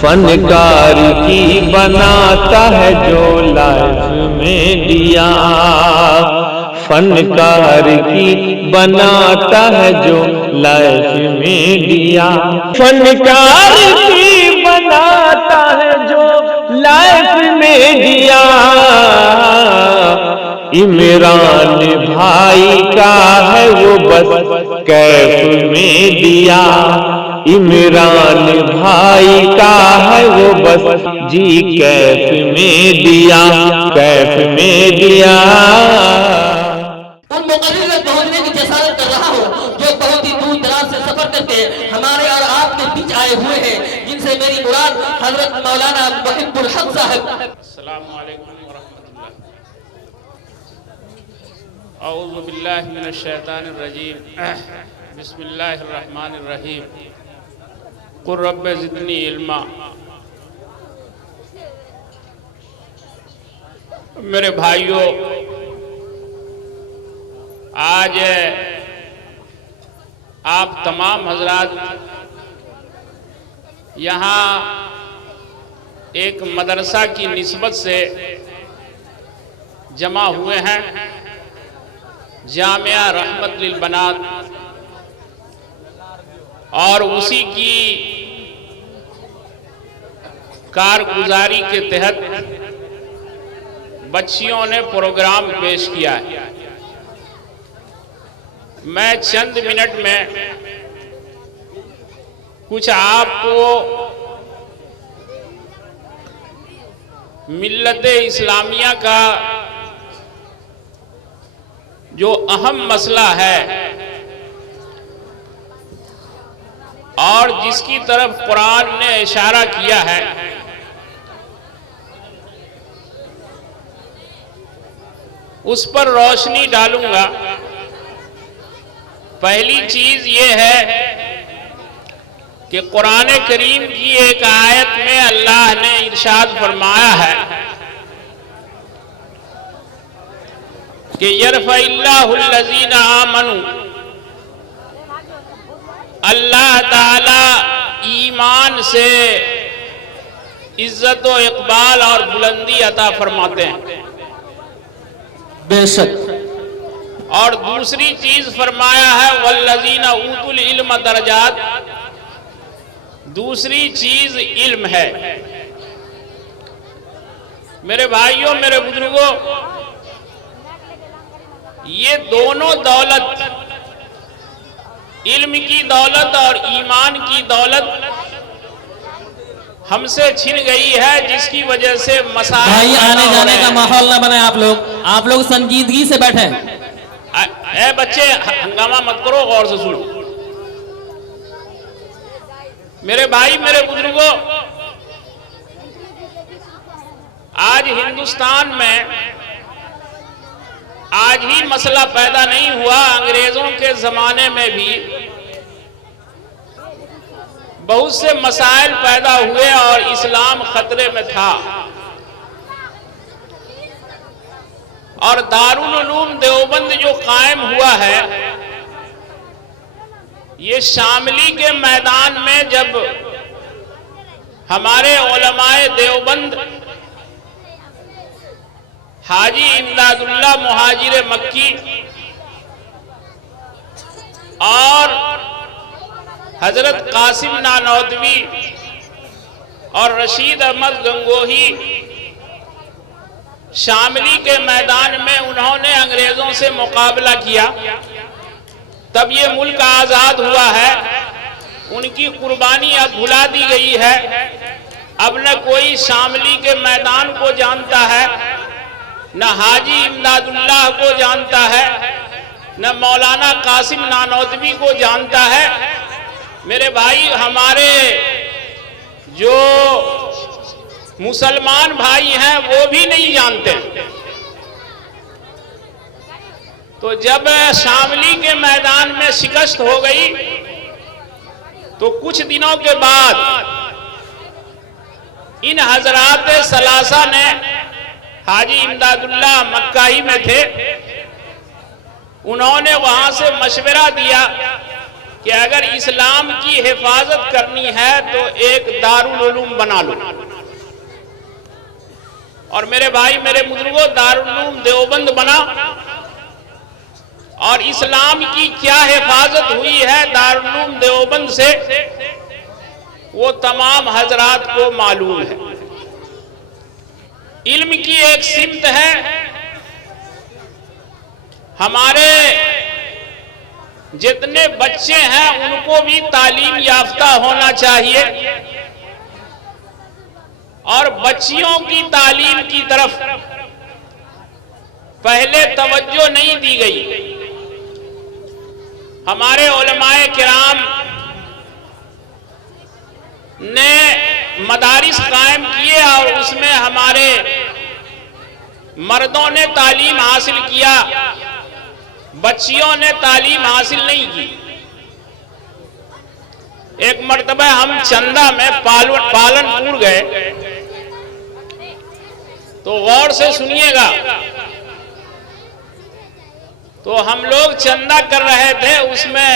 فنکار کی بناتا ہے جو لائف میں دیا، فنکار کی بناتا ہے جو لائف میں دیا، فنکار کی بناتا ہے جو لائف میں دیا، عمران بھائی کا ہے وہ بس کیف میں دیا، عمران بھائی کا ہے وہ بس جی کیف میں دیا، کیف میں دیا۔ ان مقرر میں پہنچنے کی جسارت کر رہا ہوں جو بہت ہی دور دراز سے سفر کر کے ہمارے اور آپ کے بیچ آئے ہوئے ہیں، جن سے میری مراد حضرت مولانا محب الحق صاحب۔ السلام علیکم ورحمۃ اللہ۔ اعوذ باللہ من الشیطان الرجیم، بسم اللہ الرحمن الرحیم، قل رب زدنی علما۔ میرے بھائیوں، آج آپ تمام حضرات یہاں ایک مدرسہ کی نسبت سے جمع ہوئے ہیں، جامعہ رحمت للبنات، اور اسی کی کارگزاری کے تحت بچیوں نے پروگرام پیش کیا ہے۔ میں چند منٹ میں کچھ آپ کو ملت اسلامیہ کا جو اہم مسئلہ ہے اور جس کی طرف قرآن نے اشارہ کیا ہے، اس پر روشنی ڈالوں گا۔ پہلی چیز یہ ہے کہ قرآن کریم کی ایک آیت میں اللہ نے ارشاد فرمایا ہے کہ یرفع اللہ الذین آمنوا، اللہ تعالی ایمان سے عزت و اقبال اور بلندی عطا فرماتے ہیں، بے شک۔ اور دوسری چیز فرمایا ہے والذین اوتوا العلم درجات، دوسری چیز علم ہے۔ میرے بھائیوں، میرے بزرگوں، یہ دونوں دولت، علم کی دولت اور ایمان کی دولت ہم سے چھن گئی ہے، جس کی وجہ سے مسائل بھائی آنے جانے کا ماحول نہ بنے، آپ لوگ سنجیدگی سے بیٹھیں۔ اے بچے ہنگامہ مت کرو، غور سے سنو۔ میرے بھائی، میرے بزرگوں، آج ہندوستان میں آج ہی مسئلہ پیدا نہیں ہوا، انگریزوں کے زمانے میں بھی بہت سے مسائل پیدا ہوئے اور اسلام خطرے میں تھا، اور دارالعلوم دیوبند جو قائم ہوا ہے، یہ شاملی کے میدان میں جب ہمارے علماء دیوبند حاجی امداد اللہ مہاجر مکی اور حضرت قاسم نانوتوی اور رشید احمد گنگوہی شاملی کے میدان میں انہوں نے انگریزوں سے مقابلہ کیا، تب یہ ملک آزاد ہوا ہے۔ ان کی قربانی اب بھلا دی گئی ہے، اب نہ کوئی شاملی کے میدان کو جانتا ہے، نہ حاجی امداد اللہ کو جانتا ہے، نہ مولانا قاسم نانوتوی کو جانتا ہے۔ میرے بھائی، ہمارے جو مسلمان بھائی ہیں وہ بھی نہیں جانتے۔ تو جب شاملی کے میدان میں شکست ہو گئی تو کچھ دنوں کے بعد ان حضرات ثلاثہ نے، حاجی امداد اللہ مکہ ہی میں تھے، انہوں نے وہاں سے مشورہ دیا کہ اگر اسلام کی حفاظت کرنی ہے تو ایک دارالعلوم بنا لو. اور میرے بھائی میرے بزرگوں، دارالعلوم دیوبند بنا، اور اسلام کی کیا حفاظت ہوئی ہے دارالعلوم دیوبند سے وہ تمام حضرات کو معلوم ہے. علم کی ایک سمت ہے، ہمارے جتنے بچے ہیں ان کو بھی تعلیم یافتہ ہونا چاہیے، اور بچیوں کی تعلیم کی طرف پہلے توجہ نہیں دی گئی. ہمارے علماء کرام نے مدارس قائم کیے اور اس میں ہمارے مردوں نے تعلیم حاصل کیا، بچیوں نے تعلیم حاصل نہیں کی. ایک مرتبہ ہم چندہ میں پالن پور گئے، تو غور سے سنیے گا. تو ہم لوگ چندہ کر رہے تھے، اس میں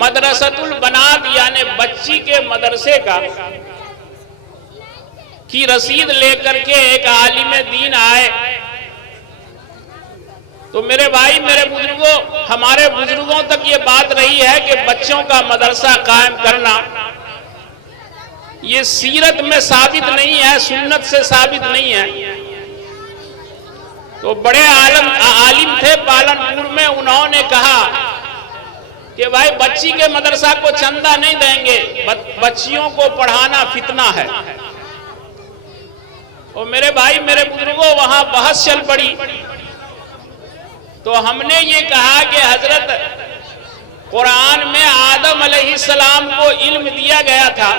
مدرسۃ البنات یعنی بچی کے مدرسے کی رسید لے کر کے ایک عالم دین آئے. تو میرے بھائی میرے بزرگوں، ہمارے بزرگوں تک یہ بات رہی ہے کہ بچوں کا مدرسہ قائم کرنا یہ سیرت میں ثابت نہیں ہے، سنت سے ثابت نہیں ہے. تو بڑے عالم تھے پالن پور میں، انہوں نے کہا کہ بھائی بچی کے مدرسہ کو چندہ نہیں دیں گے، بچیوں کو پڑھانا فتنہ ہے. اور میرے بھائی میرے بزرگوں وہاں بحث چل پڑی. تو ہم نے یہ کہا کہ حضرت قرآن میں آدم علیہ السلام کو علم دیا گیا تھا،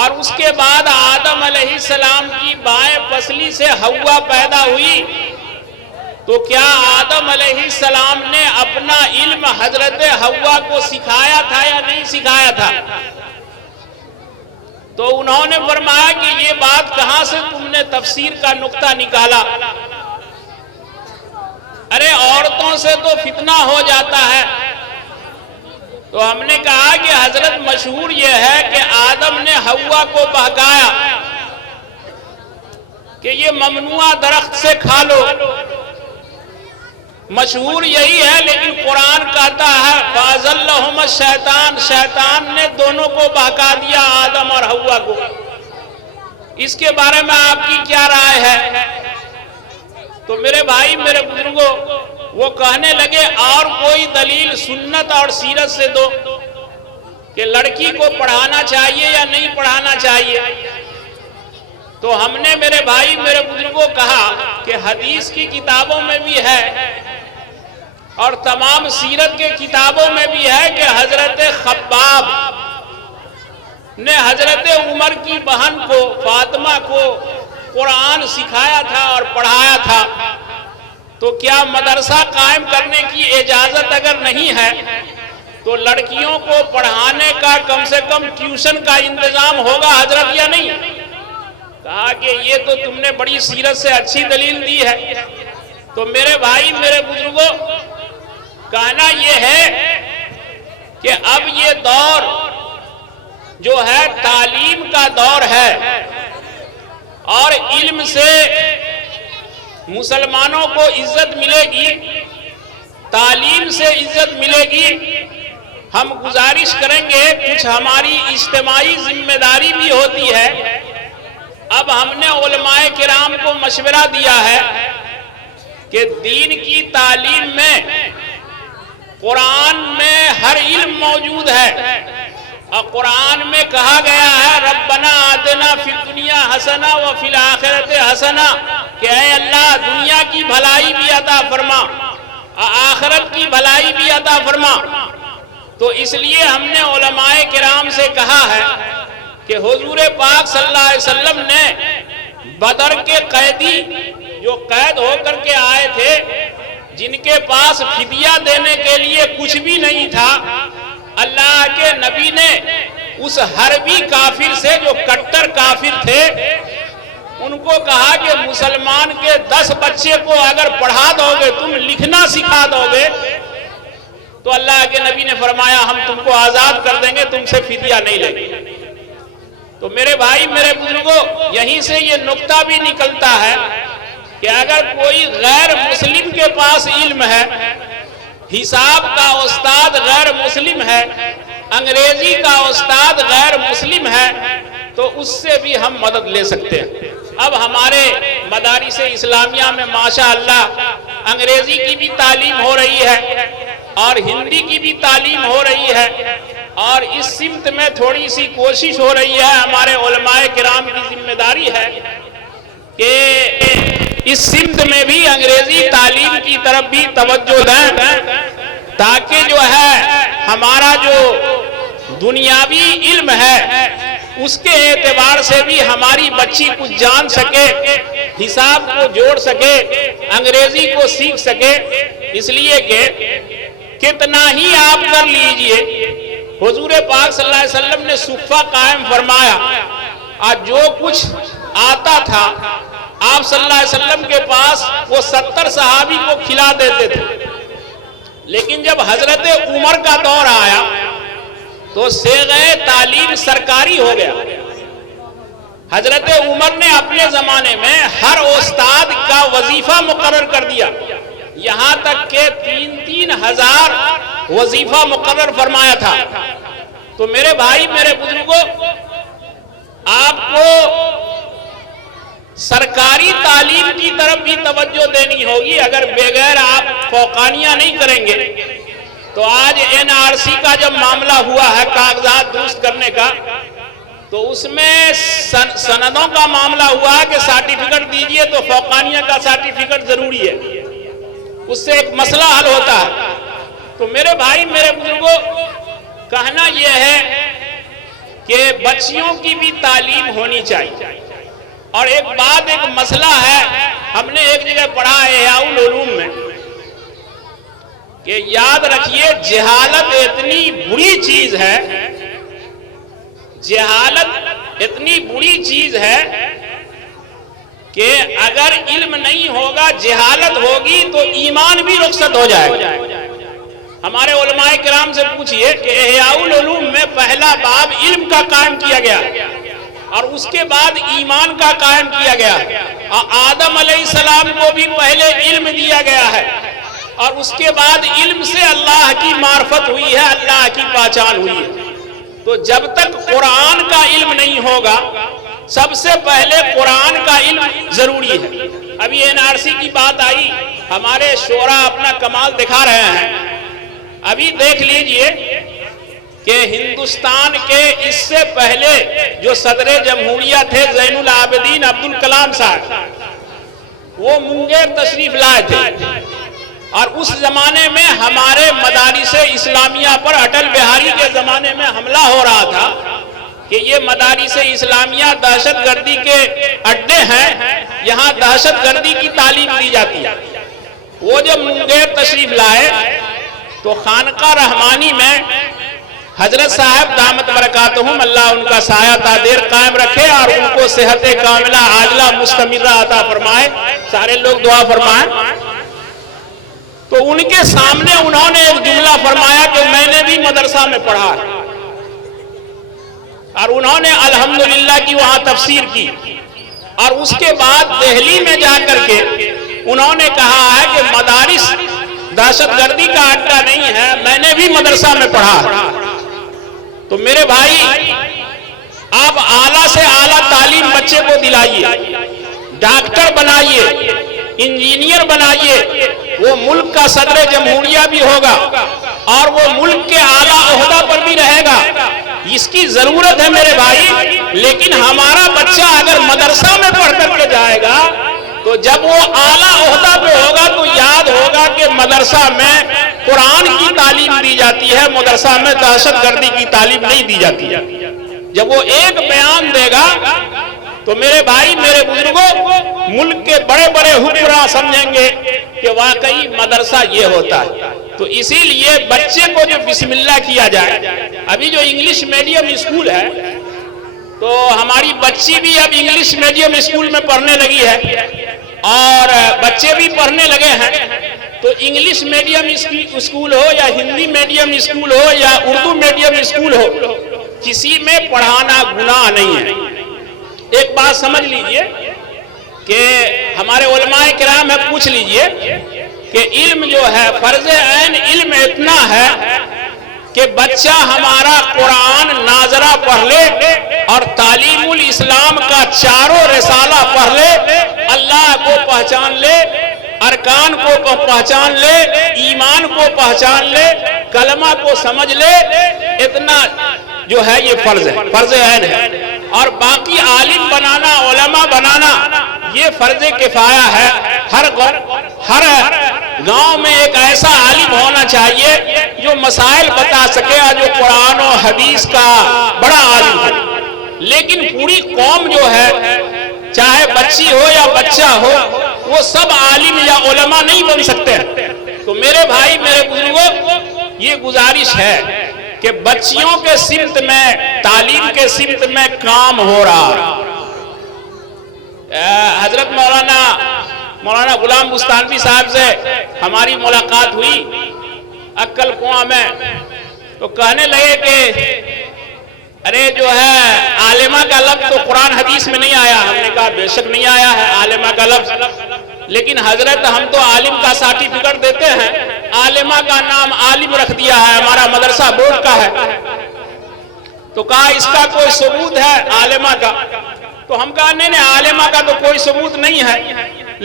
اور اس کے بعد آدم علیہ السلام کی بائیں پسلی سے حوا پیدا ہوئی. تو کیا آدم علیہ السلام نے اپنا علم حضرت حوا کو سکھایا تھا یا نہیں سکھایا تھا؟ تو انہوں نے فرمایا کہ یہ بات کہاں سے تم نے تفسیر کا نقطہ نکالا؟ ارے عورتوں سے تو فتنہ ہو جاتا ہے. تو ہم نے کہا کہ حضرت مشہور یہ ہے کہ آدم نے حوا کو بہکایا کہ یہ ممنوع درخت سے کھا لو. مشہور یہی ہے، لیکن قرآن کہتا ہے فَأَزَلَّهُمَا الشَّيْطَانُ، شیطان نے دونوں کو بہکا دیا، آدم اور حوا کو. اس کے بارے میں آپ کی کیا رائے ہے؟ تو میرے بھائی میرے بزرگوں وہ کہنے لگے اور کوئی دلیل سنت اور سیرت سے دو کہ لڑکی کو پڑھانا چاہیے یا نہیں پڑھانا چاہیے. تو ہم نے میرے بھائی میرے بزرگوں کہا کہ حدیث کی کتابوں میں بھی ہے اور تمام سیرت کے کتابوں میں بھی ہے کہ حضرت خباب نے حضرت عمر کی بہن کو فاطمہ کو قرآن سکھایا تھا اور پڑھایا تھا. تو کیا مدرسہ قائم کرنے کی اجازت اگر نہیں ہے تو لڑکیوں کو پڑھانے کا کم سے کم ٹیوشن کا انتظام ہوگا حضرت یا نہیں؟ کہا کہ یہ تو تم نے بڑی سیرت سے اچھی دلیل دی ہے. تو میرے بھائی میرے بزرگوں کہنا یہ ہے کہ اب یہ دور جو ہے تعلیم کا دور ہے، اور علم سے مسلمانوں کو عزت ملے گی، تعلیم سے عزت ملے گی. ہم گزارش کریں گے، کچھ ہماری اجتماعی ذمہ داری بھی ہوتی ہے. اب ہم نے علماء کرام کو مشورہ دیا ہے کہ دین کی تعلیم میں قرآن میں ہر علم موجود ہے، اور قرآن میں کہا گیا ہے ربنا آتنا فی الدنیا حسنہ وفی الآخرۃ حسنہ، کہ اے اللہ دنیا کی بھلائی بھی عطا فرما، آخرت کی بھلائی بھی عطا فرما. تو اس لیے ہم نے علماء کرام سے کہا ہے کہ حضور پاک صلی اللہ علیہ وسلم نے بدر کے قیدی جو قید ہو کر کے آئے تھے، جن کے پاس فدیہ دینے کے لیے کچھ بھی نہیں تھا، اللہ کے نبی نے اس حربی کافر سے جو کٹر کافر تھے ان کو کہا کہ مسلمان کے 10 بچے کو اگر پڑھا دو گے، تم لکھنا سکھا دو گے تو اللہ کے نبی نے فرمایا ہم تم کو آزاد کر دیں گے، تم سے فدیہ نہیں لیں گے۔ تو میرے بھائی میرے بزرگوں، یہیں سے یہ نقطہ بھی نکلتا ہے کہ اگر کوئی غیر مسلم کے پاس علم ہے، حساب کا استاد غیر مسلم ہے، انگریزی کا استاد غیر مسلم ہے، تو اس سے بھی ہم مدد لے سکتے ہیں۔ اب ہمارے مدارس اسلامیہ میں ماشاءاللہ انگریزی کی بھی تعلیم ہو رہی ہے اور ہندی کی بھی تعلیم ہو رہی ہے، اور اس سمت میں تھوڑی سی کوشش ہو رہی ہے۔ ہمارے علماء کرام کی ذمہ داری ہے کہ اس سمت میں بھی انگریزی تعلیم کی طرف بھی توجہ دیں، تاکہ جو ہے ہمارا جو دنیاوی علم ہے اس کے اعتبار سے بھی ہماری بچی کچھ جان سکے، حساب کو جوڑ سکے، انگریزی کو سیکھ سکے۔ اس لیے کہ کتنا ہی آپ کر لیجئے، حضور پاک صلی اللہ علیہ وسلم نے صفہ قائم فرمایا، آج جو کچھ آتا تھا آپ صلی اللہ علیہ وسلم کے پاس وہ 70 صحابی کو کھلا دیتے تھے، لیکن جب حضرت عمر کا دور آیا تو صیغہ تعلیم سرکاری ہو گیا۔ حضرت عمر نے اپنے زمانے میں ہر استاد کا وظیفہ مقرر کر دیا، یہاں تک کہ 3,000 وظیفہ مقرر فرمایا تھا۔ تو میرے بھائی میرے بزرگوں، آپ کو سرکاری تعلیم کی طرف بھی توجہ دینی ہوگی۔ اگر بغیر آپ فوقانیہ نہیں کریں گے تو آج NRC کا جب معاملہ ہوا ہے کاغذات درست کرنے کا، تو اس میں سندوں کا معاملہ ہوا ہے کہ سرٹیفکیٹ دیجئے تو فوقانیہ کا سرٹیفکیٹ ضروری ہے، اس سے ایک مسئلہ حل ہوتا ہے۔ تو میرے بھائی میرے بزرگوں، کہنا یہ ہے کہ بچیوں کی بھی تعلیم ہونی چاہیے۔ اور ایک بات، ایک مسئلہ ہے، ہم نے ایک جگہ پڑھا احیاء العلوم میں کہ یاد رکھیے جہالت اتنی بری چیز ہے، جہالت اتنی بری چیز ہے کہ اگر علم نہیں ہوگا، جہالت ہوگی تو ایمان بھی رخصت ہو جائے گا۔ ہمارے علماء کرام سے پوچھئے کہ احیاء العلوم میں پہلا باب علم کا قائم کیا گیا اور اس کے بعد ایمان کا قائم کیا گیا، اور آدم علیہ السلام کو بھی پہلے علم دیا گیا ہے اور اس کے بعد علم سے اللہ کی معرفت ہوئی ہے، اللہ کی پہچان ہوئی ہے۔ تو جب تک قرآن کا علم نہیں ہوگا، سب سے پہلے قرآن کا علم ضروری ہے۔ ابھی NRC کی بات آئی، ہمارے شعراء اپنا کمال دکھا رہے ہیں۔ ابھی دیکھ لیجئے کہ ہندوستان کے اس سے پہلے جو صدر جمہوریہ تھے زین العابدین عبدالکلام صاحب، وہ منگیر تشریف لائے تھے، اور اس زمانے میں ہمارے مدارس اسلامیہ پر اٹل بہاری کے زمانے میں حملہ ہو رہا تھا کہ یہ مدارس اسلامیہ دہشت گردی کے اڈے ہیں، یہاں دہشت گردی کی تعلیم دی جاتی ہے۔ وہ جب منگیر تشریف لائے تو خانقاہ رحمانی میں حضرت صاحب دامت برکاتہم، اللہ ان کا سایہ تا دیر قائم رکھے اور ان کو صحت کاملہ عاجلہ مستمرہ عطا فرمائے، سارے لوگ دعا فرمائیں۔ تو ان کے سامنے انہوں نے ایک جملہ فرمایا کہ میں نے بھی مدرسہ میں پڑھا ہے، اور انہوں نے الحمدللہ کی وہاں تفسیر کی، اور اس کے بعد دہلی میں جا کر کے انہوں نے کہا ہے کہ مدارس دہشت گردی کا اڈا نہیں ہے، میں نے بھی مدرسہ میں پڑھا ہے۔ تو میرے بھائی، آپ اعلیٰ سے اعلیٰ تعلیم بچے کو دلائیے، ڈاکٹر بنائیے، انجینئر بنائیے، وہ ملک کا صدر جمہوریہ بھی ہوگا اور وہ ملک کے اعلیٰ عہدہ پر بھی رہے گا، اس کی ضرورت ہے میرے بھائی۔ لیکن ہمارا بچہ اگر مدرسہ میں پڑھ کر کے جائے گا تو جب وہ اعلیٰ عہدہ پہ ہوگا تو یاد ہوگا کہ مدرسہ میں قرآن کی تعلیم دی جاتی ہے، مدرسہ میں دہشت گردی کی تعلیم نہیں دی جاتی ہے۔ جب وہ ایک بیان دے گا تو میرے بھائی میرے بزرگوں، ملک کے بڑے بڑے حکمراں سمجھیں گے کہ واقعی مدرسہ یہ ہوتا ہے۔ تو اسی لیے بچے کو جو بسم اللہ کیا جائے، ابھی جو انگلش میڈیم اسکول ہے تو ہماری بچی بھی اب انگلش میڈیم اسکول میں پڑھنے لگی ہے اور بچے بھی پڑھنے لگے ہیں۔ تو تو انگلش میڈیم اسکول ہو یا ہندی میڈیم اسکول ہو یا اردو میڈیم اسکول ہو، کسی میں پڑھانا گناہ نہیں ہے۔ ایک بات سمجھ لیجئے کہ ہمارے علماء کرام ہے، پوچھ لیجئے کہ علم جو ہے فرض عین علم اتنا ہے کہ بچہ ہمارا قرآن ناظرہ پڑھ لے اور تعلیم الاسلام کا چاروں رسالہ پڑھ لے، اللہ کو پہچان لے، ارکان کو پہچان لے، ایمان کو پہچان لے، کلمہ کو سمجھ لے، اتنا جو ہے یہ فرض ہے، فرض عین ہے۔ اور باقی عالم بنانا، علماء بنانا یہ فرض کفایہ ہے۔ ہر گاؤں میں ایک ایسا عالم ہونا چاہیے جو مسائل بتا سکے اور جو قرآن و حدیث کا بڑا عالم ہے۔ لیکن پوری قوم جو ہے، چاہے بچی ہو یا بچہ ہو، وہ سب عالم یا علماء نہیں بن سکتے۔ تو میرے بھائی، میرے بزرگوں، یہ گزارش ہے کہ بچیوں کے سمت میں، تعلیم کے سمت میں کام ہو رہا۔ حضرت مولانا غلام بستانوی صاحب سے ہماری ملاقات ہوئی عقل کنواں میں، تو کہنے لگے کہ ارے جو ہے عالمہ کا لفظ تو قرآن حدیث میں نہیں آیا۔ ہم نے کہا بے شک نہیں آیا ہے عالمہ کا لفظ، لیکن حضرت ہم تو عالم کا سرٹیفکیٹ دیتے ہیں، عالمہ کا نام عالم رکھ دیا ہے، ہمارا مدرسہ بورڈ کا ہے۔ تو کہا اس کا کوئی ثبوت ہے عالمہ کا؟ تو ہم کہا نہیں عالمہ کا تو کوئی ثبوت نہیں ہے،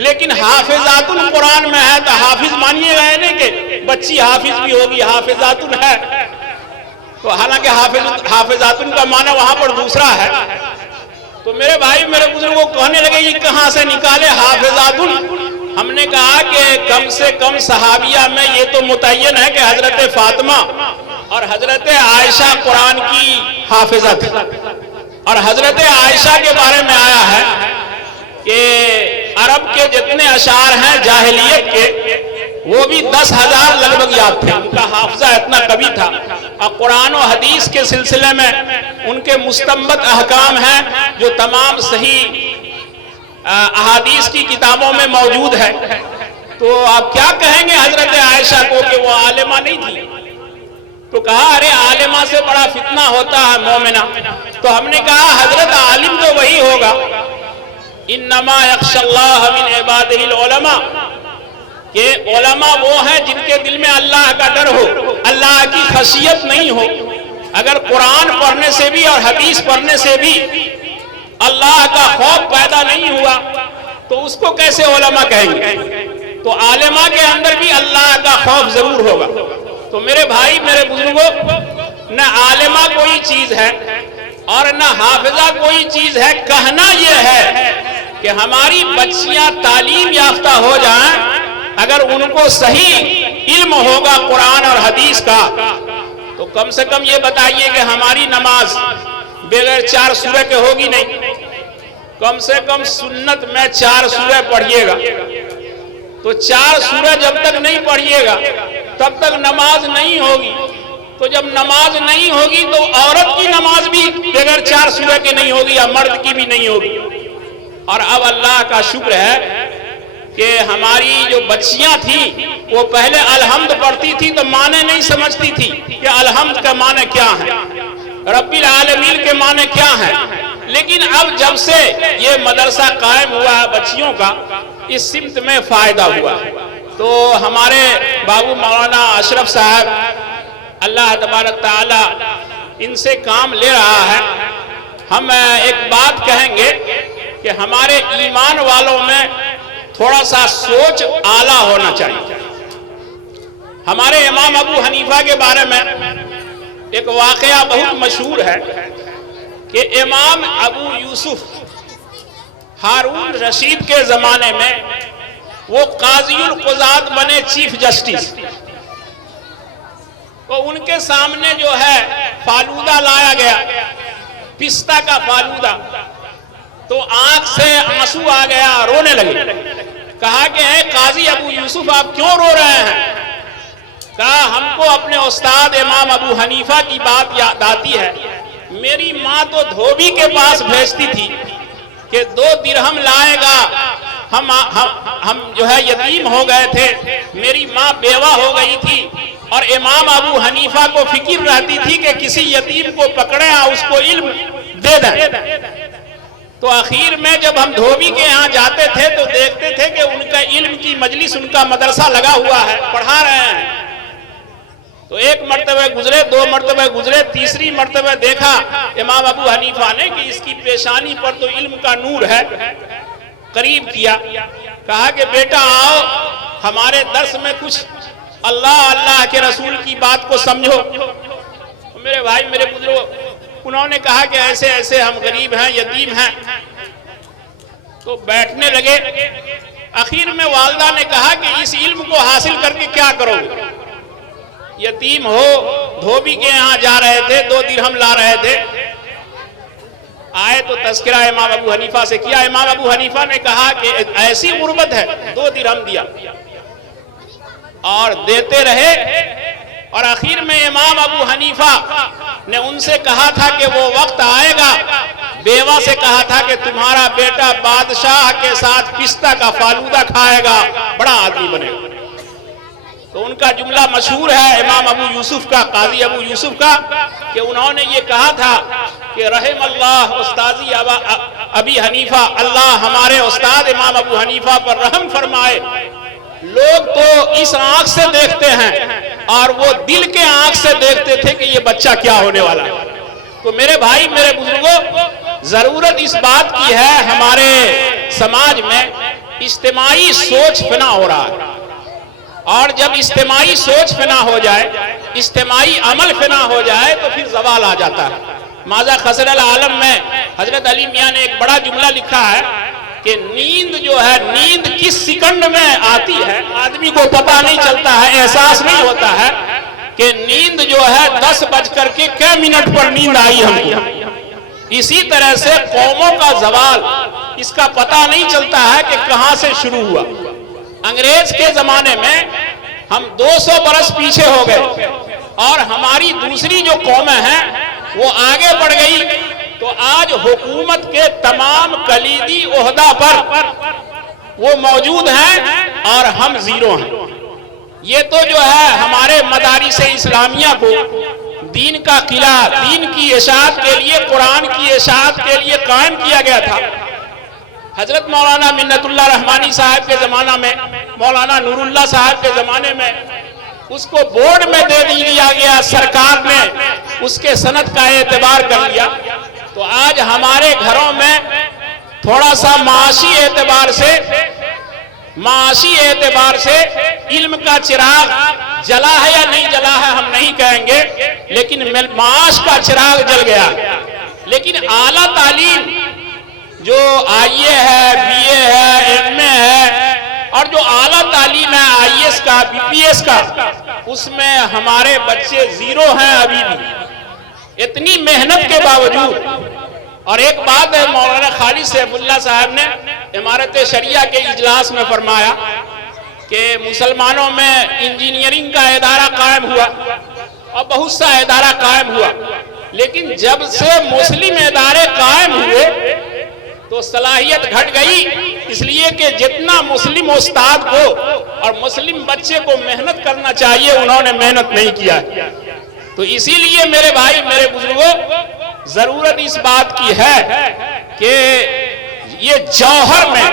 لیکن حافظات القرآن میں ہے، تو حافظ مانیے گئے نہیں کہ بچی حافظ بھی ہوگی، حافظات ہے۔ تو حالانکہ حافظات کا معنی وہاں پر دوسرا ہے۔ تو میرے بھائی، میرے بزرگوں کہنے لگے یہ کہاں سے نکالے حافظات؟ ہم نے کہا کہ کم سے کم صحابیہ میں یہ تو متعین ہے کہ حضرت فاطمہ اور حضرت عائشہ قرآن کی حافظہ تھی، اور حضرت عائشہ کے بارے میں آیا ہے کہ عرب کے جتنے اشعار ہیں جاہلیت کے، وہ بھی 10,000 لگ بھگ یاد تھے، ان کا حافظہ اتنا قوی تھا۔ اور قرآن و حدیث کے سلسلے میں ان کے مستنبط احکام ہیں جو تمام صحیح احادیث کی کتابوں میں موجود ہے۔ تو آپ کیا کہیں گے حضرت عائشہ کو کہ وہ عالمہ نہیں تھی؟ تو کہا ارے عالمہ سے بڑا فتنہ ہوتا ہے مومنہ۔ تو ہم نے کہا حضرت عالم تو وہی ہوگا، انما یخشی اللہ من عبادہ العلماء، کہ علماء وہ ہیں جن کے دل میں اللہ کا ڈر ہو، اللہ کی خشیت نہیں ہو۔ اگر قرآن پڑھنے سے بھی اور حدیث پڑھنے سے بھی اللہ کا خوف پیدا نہیں ہوا تو اس کو کیسے علماء کہیں گے؟ تو عالمہ کے اندر بھی اللہ کا خوف ضرور ہوگا۔ تو میرے بھائی، میرے بزرگوں، نہ عالمہ کوئی چیز ہے اور نہ حافظہ کوئی چیز ہے، کہنا یہ ہے کہ ہماری بچیاں تعلیم یافتہ ہو جائیں، اگر ان کو صحیح علم ہوگا قرآن اور حدیث کا، تو کم سے کم یہ بتائیے کہ ہماری نماز بغیر 4 سورہ کے ہوگی نہیں، کم سے کم سنت میں 4 سورہ پڑھیے گا۔ تو 4 سورہ جب تک نہیں پڑھیے گا تب تک نماز نہیں ہوگی۔ تو جب نماز نہیں ہوگی تو عورت کی نماز بھی بغیر 4 سورہ کے نہیں ہوگی، یا مرد کی بھی نہیں ہوگی۔ اور اب اللہ کا شکر ہے کہ ہماری جو بچیاں تھیں وہ پہلے الحمد پڑھتی تھی تو معنی نہیں سمجھتی تھی کہ الحمد کا معنی کیا ہے، رب العالمین کے معنی کیا ہے۔ لیکن اب جب سے یہ مدرسہ قائم ہوا ہے بچیوں کا، اس سمت میں فائدہ ہوا۔ تو ہمارے بابو مولانا اشرف صاحب، اللہ تبارک تعالی ان سے کام لے رہا ہے۔ ہم ایک بات کہیں گے کہ ہمارے ایمان والوں میں تھوڑا سا سوچ اعلیٰ ہونا چاہیے۔ ہمارے امام ابو حنیفہ کے بارے میں ایک واقعہ بہت مشہور ہے کہ امام ابو یوسف ہارون رشید کے زمانے میں وہ قاضی القضات بنے، چیف جسٹس۔ تو ان کے سامنے جو ہے فالودہ لایا گیا، پستہ کا فالودہ، تو آنکھ سے آنسو آ گیا، رونے لگے۔ کہا کہ اے قاضی ابو یوسف آپ کیوں رو رہے ہیں؟ کہا ہم کو اپنے استاد امام ابو حنیفہ کی بات یاد آتی ہے، میری ماں تو دھوبی کے پاس بھیجتی تھی کہ 2 درہم لائے گا ہم جو ہے یتیم ہو گئے تھے، میری ماں بیوہ ہو گئی تھی، اور امام ابو حنیفہ کو فکر رہتی تھی کہ کسی یتیم کو پکڑیں اور اس کو علم دے دیں۔ تو آخر میں جب ہم دھوبی کے یہاں جاتے تھے تو دیکھتے تھے کہ ان کا علم کی مجلس، ان کا مدرسہ لگا ہوا ہے، پڑھا رہے ہیں۔ تو ایک مرتبہ گزرے، دو مرتبہ گزرے، تیسری مرتبہ دیکھا امام ابو حنیفہ نے کہ اس کی پیشانی پر تو علم کا نور ہے۔ قریب کیا، کہا کہ بیٹا آؤ ہمارے درس میں کچھ اللہ کے رسول کی بات کو سمجھو۔ میرے بھائی، میرے بزرگ، انہوں نے کہا کہ ایسے ایسے ہم غریب ہیں، یتیم ہیں۔ تو بیٹھنے لگے۔ آخر میں والدہ نے کہا کہ اس علم کو حاصل کر کے کیا کرو؟ یتیم ہو، دھوبی کے یہاں جا رہے تھے، 2 درہم لا رہے تھے۔ آئے تو تذکرہ امام ابو حنیفہ سے کیا۔ امام ابو حنیفہ نے کہا کہ ایسی غربت ہے، 2 درہم دیا اور دیتے رہے۔ اور آخر میں امام ابو حنیفہ نے ان سے کہا تھا کہ وہ وقت آئے گا، بیوہ سے کہا تھا کہ تمہارا بیٹا بادشاہ کے ساتھ پستہ کا فالودہ کھائے گا، بڑا آدمی بنے گا۔ تو ان کا جملہ مشہور ہے امام ابو یوسف کا، قاضی ابو یوسف کا، کہ انہوں نے یہ کہا تھا کہ رحم اللہ استاذی ابی حنیفہ، اللہ ہمارے استاد امام ابو حنیفہ پر رحم فرمائے۔ لوگ تو اس آنکھ سے دیکھتے ہیں اور وہ دل کے آنکھ سے دیکھتے تھے کہ یہ بچہ کیا ہونے والا ہے۔ تو میرے بھائی، میرے بزرگوں، ضرورت اس بات کی ہے، ہمارے سماج میں اجتماعی سوچ فنا ہو رہا ہے، اور جب اجتماعی سوچ فنا ہو جائے، اجتماعی عمل فنا ہو جائے تو پھر زوال آ جاتا ہے۔ ماذا خسر العالم میں حضرت علی میاں نے ایک بڑا جملہ لکھا ہے کہ نیند جو ہے، نیند کس سیکنڈ میں آتی ہے آدمی کو پتہ نہیں چلتا ہے، احساس نہیں ہوتا ہے کہ نیند جو ہے 10 بج کر کے کئی منٹ پر نیند آئی ہم کو۔ اسی طرح سے قوموں کا زوال، اس کا پتہ نہیں چلتا ہے کہ کہاں سے شروع ہوا۔ انگریز کے زمانے میں ہم 200 برس پیچھے ہو گئے، اور ہماری دوسری جو قومیں ہیں وہ آگے بڑھ گئی، تو آج حکومت کے تمام کلیدی عہدہ پر وہ موجود ہیں اور ہم زیرو ہیں۔ یہ تو جو ہے ہمارے مدارس اسلامیہ کو دین کا قلعہ، دین کی اشاعت کے لیے، قرآن کی اشاعت کے لیے قائم کیا گیا تھا۔ حضرت مولانا منت اللہ رحمانی صاحب کے زمانہ میں، مولانا نور اللہ صاحب کے زمانے میں اس کو بورڈ میں دے دیا گیا، سرکار نے اس کے سند کا اعتبار کر لیا۔ تو آج ہمارے گھروں میں تھوڑا سا معاشی اعتبار سے علم کا چراغ جلا ہے یا نہیں جلا ہے ہم نہیں کہیں گے، لیکن معاش کا چراغ جل گیا۔ لیکن اعلیٰ تعلیم جو آئی اے ہے، بی اے ہے، ایم اے ہے، اور جو اعلیٰ تعلیم ہے آئی ایس کا، بی پی ایس کا، اس میں ہمارے بچے زیرو ہیں ابھی بھی، اتنی محنت کے باوجود۔ اور ایک بات ہے، مولانا خالد سیف اللہ صاحب نے امارت شریعہ کے اجلاس میں فرمایا کہ مسلمانوں میں انجینئرنگ کا ادارہ قائم ہوا اور بہت سا ادارہ قائم ہوا، لیکن جب سے مسلم ادارے قائم ہوئے تو صلاحیت گھٹ گئی، اس لیے کہ جتنا مسلم استاد کو اور مسلم بچے کو محنت کرنا چاہیے انہوں نے محنت نہیں کیا۔ تو اسی لیے میرے بھائی، میرے بزرگوں، ضرورت اس بات کی ہے کہ یہ جوہر میں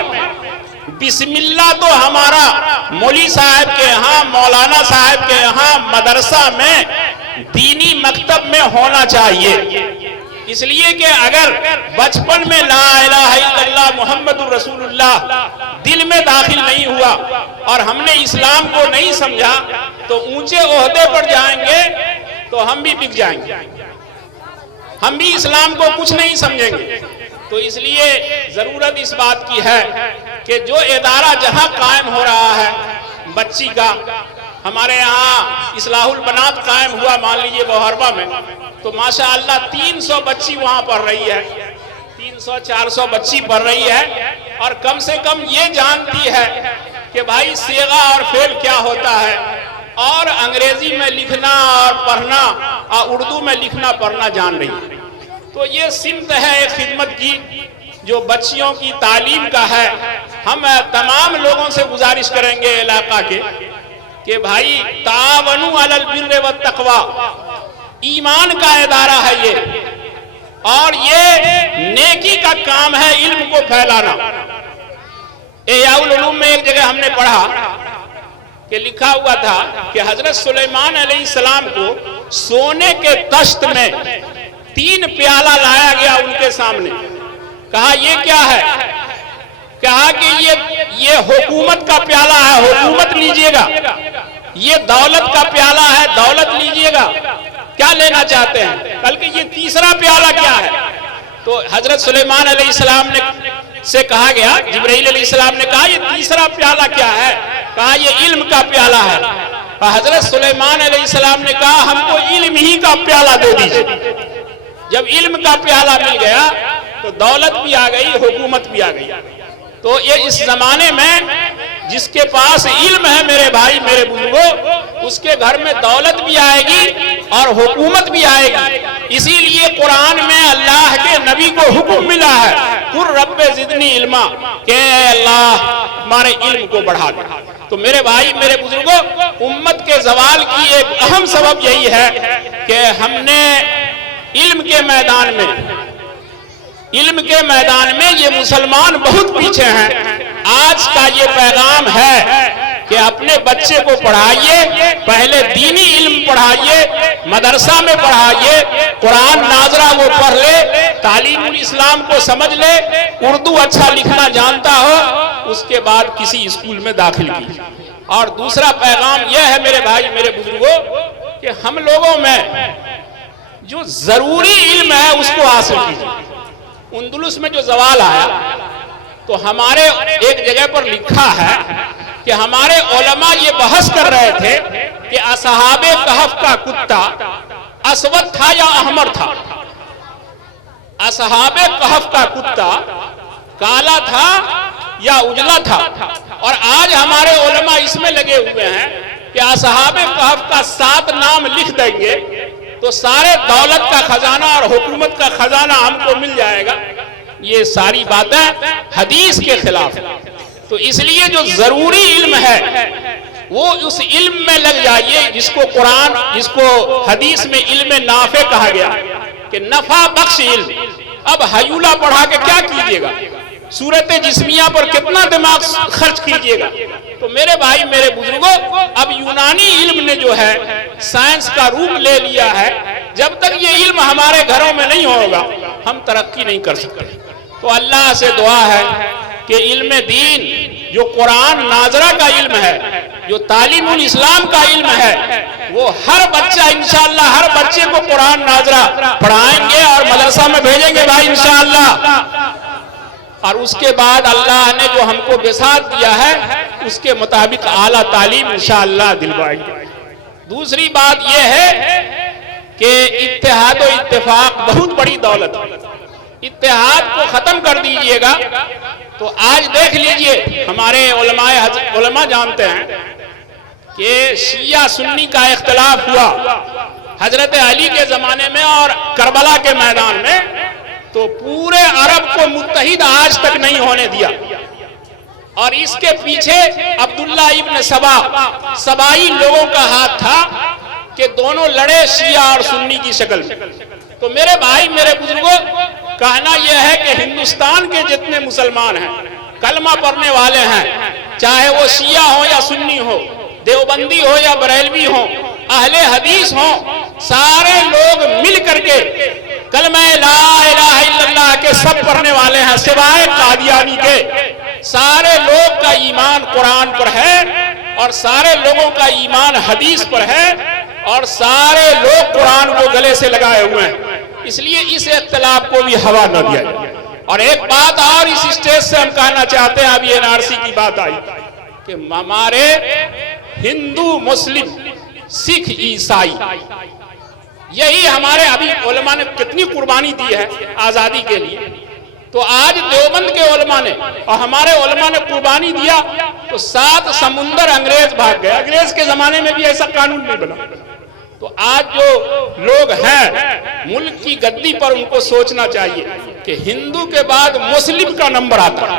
بسم اللہ تو ہمارا مولوی صاحب کے ہاں، مولانا صاحب کے ہاں مدرسہ میں، دینی مکتب میں ہونا چاہیے۔ اس لیے کہ اگر بچپن میں لا الہ الا اللہ محمد الرسول اللہ دل میں داخل نہیں ہوا اور ہم نے اسلام کو نہیں سمجھا تو اونچے عہدے پر جائیں گے تو ہم بھی بک جائیں گے، ہم بھی اسلام کو کچھ نہیں سمجھیں گے۔ تو اس لیے ضرورت اس بات کی ہے کہ جو ادارہ جہاں قائم ہو رہا ہے بچی کا، ہمارے یہاں اصلاح البنات قائم ہوا مان لیجئے بہربہ میں، تو ماشاءاللہ 300 بچی وہاں پڑھ رہی ہے، 300-400 بچی پڑھ رہی ہے، اور کم سے کم یہ جانتی ہے کہ بھائی صیغہ اور فعل کیا ہوتا ہے، اور انگریزی میں لکھنا اور پڑھنا اور اردو میں لکھنا پڑھنا جان رہی ہے۔ تو یہ سمت ہے ایک خدمت کی جو بچیوں کی تعلیم کا ہے، ہم تمام لوگوں سے گزارش کریں گے علاقہ کے کہ بھائی تعاونوا علی البر والتقوی، ایمان کا ادارہ ہے یہ، اور یہ نیکی کا کام ہے علم کو پھیلانا۔ احیاء العلوم میں ایک جگہ ہم نے پڑھا کہ لکھا ہوا تھا کہ حضرت سلیمان علیہ السلام کو سونے کے طشت میں 3 پیالہ لایا گیا ان کے سامنے، کہا یہ کیا ہے؟ کہا کہ یہ حکومت کا پیالہ ہے، حکومت لیجئے گا، یہ دولت کا پیالہ ہے، دولت لیجئے گا، کیا لینا چاہتے ہیں؟ بلکہ یہ تیسرا پیالہ کیا ہے؟ تو حضرت سلیمان علیہ السلام نے سے کہا گیا، جبرائیل علیہ السلام نے کہا یہ تیسرا پیالہ کیا ہے؟ کہا یہ علم کا پیالہ ہے۔ حضرت سلیمان علیہ السلام نے کہا ہم کو علم ہی کا پیالہ دے دیجئے۔ جب علم کا پیالہ مل گیا تو دولت بھی آ گئی، حکومت بھی آ گئی۔ تو یہ اس زمانے میں جس کے پاس علم ہے میرے بھائی میرے بزرگوں، اس کے گھر میں دولت بھی آئے گی اور حکومت بھی آئے گی۔ اسی لیے قرآن میں اللہ کے نبی کو حکم ملا ہے قُلْ رَبِّ زِدْنِی عِلْمًا، کہ اے اللہ ہمارے علم کو بڑھا دے۔ تو میرے بھائی میرے بزرگوں، امت کے زوال کی ایک اہم سبب یہی ہے کہ ہم نے علم کے میدان میں یہ مسلمان بہت پیچھے ہیں۔ آج کا یہ پیغام ہے کہ اپنے بچے کو پڑھائیے، پہلے دینی علم پڑھائیے، مدرسہ میں پڑھائیے، قرآن ناظرہ وہ پڑھ لے، تعلیم الاسلام کو سمجھ لے، اردو اچھا لکھنا جانتا ہو، اس کے بعد کسی اسکول میں داخل کیجیے۔ اور دوسرا پیغام یہ ہے میرے بھائی میرے بزرگوں کہ ہم لوگوں میں جو ضروری علم ہے اس کو حاصل کیجیے۔ اندلس میں جو زوال آیا تو ہمارے ایک جگہ پر لکھا ہے کہ ہمارے علماء یہ بحث کر رہے تھے کہ اصحاب کہف کا کتا اسود تھا یا احمر تھا؟ اصحاب کہف کا کتا کالا تھا یا اجلا تھا؟ اور آج ہمارے علماء اس میں لگے ہوئے ہیں کہ اصحاب کہف کا 7 نام لکھ دیں گے تو سارے دولت کا خزانہ اور حکومت کا خزانہ ہم کو مل جائے گا۔ یہ ساری باتیں حدیث کے خلاف۔ تو اس لیے جو ضروری علم ہے وہ اس علم میں لگ جائیے جس کو قرآن، جس کو حدیث میں علم نافع کہا گیا کہ نفع بخش علم۔ اب حیولہ پڑھا کے کیا کیجئے گا؟ صورت جسمیہ پر کتنا دماغ خرچ کیجئے گا؟ تو میرے بھائی میرے بزرگوں، اب یونانی علم نے جو ہے سائنس کا روپ لے لیا ہے۔ جب تک یہ علم ہمارے گھروں میں نہیں ہوگا ہم ترقی نہیں کر سکتے۔ تو اللہ سے دعا ہے کہ علم دین جو قرآن ناظرہ کا علم ہے، جو تعلیم الاسلام کا علم ہے، وہ ہر بچہ انشاءاللہ ہر بچے کو قرآن ناظرہ پڑھائیں گے اور مدرسہ میں بھیجیں گے بھائی انشاءاللہ۔ اور اس کے بعد اللہ نے جو ہم کو بساط دیا ہے اس کے مطابق اعلیٰ تعلیم انشاءاللہ دلوائیں گے۔ دوسری بات یہ ہے کہ اتحاد و اتفاق بہت بڑی دولت ہے۔ اتحاد کو ختم کر دیجئے گا تو آج دیکھ لیجئے ہمارے علماء جانتے ہیں کہ شیعہ سنی کا اختلاف ہوا حضرت علی کے زمانے میں اور کربلا کے میدان میں، تو پورے عرب کو متحد آج تک نہیں ہونے دیا۔ اور اس کے پیچھے عبداللہ ابن سبائی لوگوں کا ہاتھ تھا کہ دونوں لڑے شیعہ اور سنی کی شکل میں۔ تو میرے بھائی میرے بزرگوں، کہنا یہ ہے کہ ہندوستان کے جتنے مسلمان ہیں، کلمہ پڑھنے والے ہیں، چاہے وہ شیعہ ہو یا سنی ہو، دیوبندی ہو یا بریلوی ہو، اہل حدیث ہو، سارے لوگ مل کر کے کلمہ لا الہ الا اللہ کے سب پڑھنے والے ہیں سوائے قادیانی کے۔ سارے لوگ کا ایمان قرآن پر ہے اور سارے لوگوں کا ایمان حدیث پر ہے اور سارے لوگ قرآن کو گلے سے لگائے ہوئے ہیں۔ اس لیے اس اختلاف کو بھی ہوا نہ دیا جائے۔ اور ایک بات اور اس اسٹیج سے ہم کہنا چاہتے ہیں، اب یہ NRC کی بات آئی کہ ہمارے ہندو مسلم سکھ عیسائی، یہی ہمارے ابھی علماء نے کتنی قربانی دی ہے آزادی کے لیے۔ تو آج دیوبند کے علماء نے اور ہمارے علماء نے قربانی دیا تو 7 سمندر انگریز بھاگ گئے۔ انگریز کے زمانے میں بھی ایسا قانون نہیں بنا۔ تو آج جو لوگ ہیں ملک کی گدی پر، ان کو سوچنا چاہیے کہ ہندو کے بعد مسلم کا نمبر آتا ہے۔